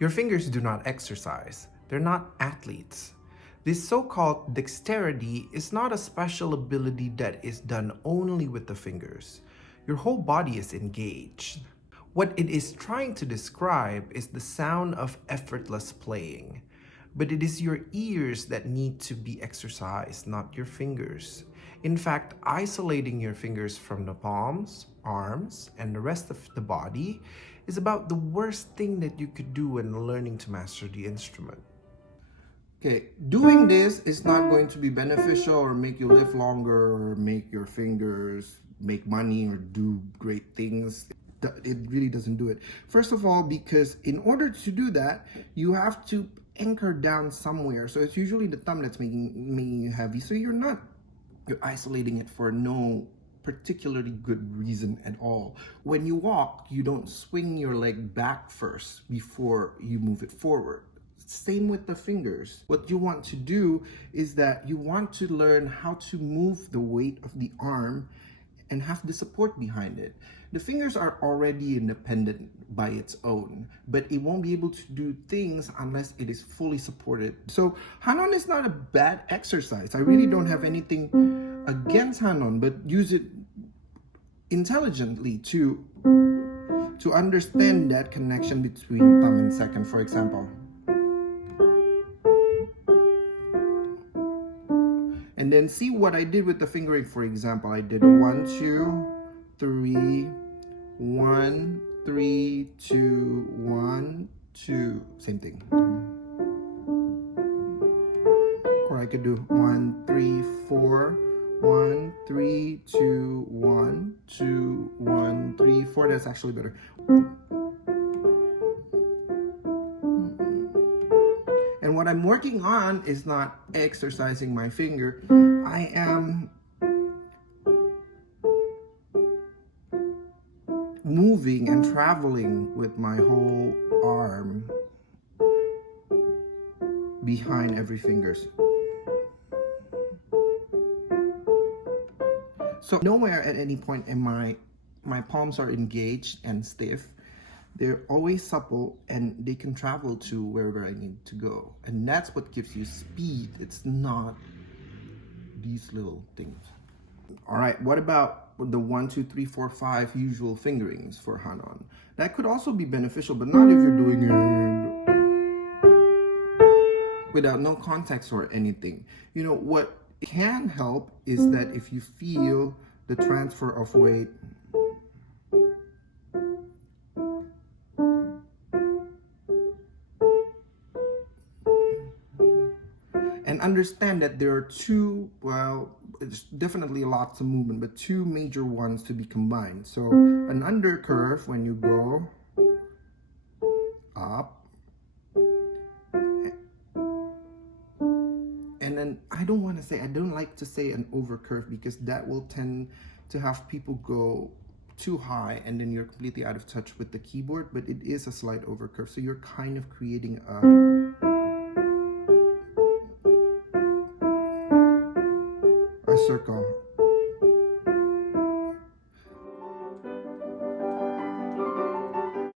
Your fingers do not exercise. They're not athletes. This so-called dexterity is not a special ability that is done only with the fingers. Your whole body is engaged. What it is trying to describe is the sound of effortless playing. But it is your ears that need to be exercised, not your fingers. In fact, isolating your fingers from the palms, arms, and the rest of the body is about the worst thing that you could do when learning to master the instrument. Okay, doing this is not going to be beneficial or make you live longer or make your fingers make money or do great things. It really doesn't do it. First of all, because in order to do that, you have to anchor down somewhere. So it's usually the thumb that's making you heavy. So you're isolating it for no particularly good reason at all. When you walk, you don't swing your leg back first before you move it forward. Same with the fingers. What you want to do is that you want to learn how to move the weight of the arm and have the support behind it. The fingers are already independent by its own, but it won't be able to do things unless it is fully supported. So Hanon is not a bad exercise. I really don't have anything against Hanon, but use it intelligently to understand that connection between thumb and second, for example. And then see what I did with the fingering. For example, I did 1, 2, 3, 1, 3, 2, 1, 2. Same thing. Or I could do 1, 3, 4, 1, 3, 2, 1, 2, 1, 3, 4. That's actually better. And what I'm working on is not exercising my finger. I am moving and traveling with my whole arm behind every fingers. So nowhere at any point in my palms are engaged and stiff. They're always supple and they can travel to wherever I need to go. And that's what gives you speed. It's not these little things. All right, what about the 1, 2, 3, 4, 5 usual fingerings for Hanon? That could also be beneficial, but not if you're doing it without no context or anything. You know, what can help is that if you feel the transfer of weight and understand that there are two, well, it's definitely lots of movement, but two major ones to be combined. So an undercurve when you go up, and then I don't like to say an overcurve because that will tend to have people go too high and then you're completely out of touch with the keyboard, but it is a slight overcurve. So you're kind of creating a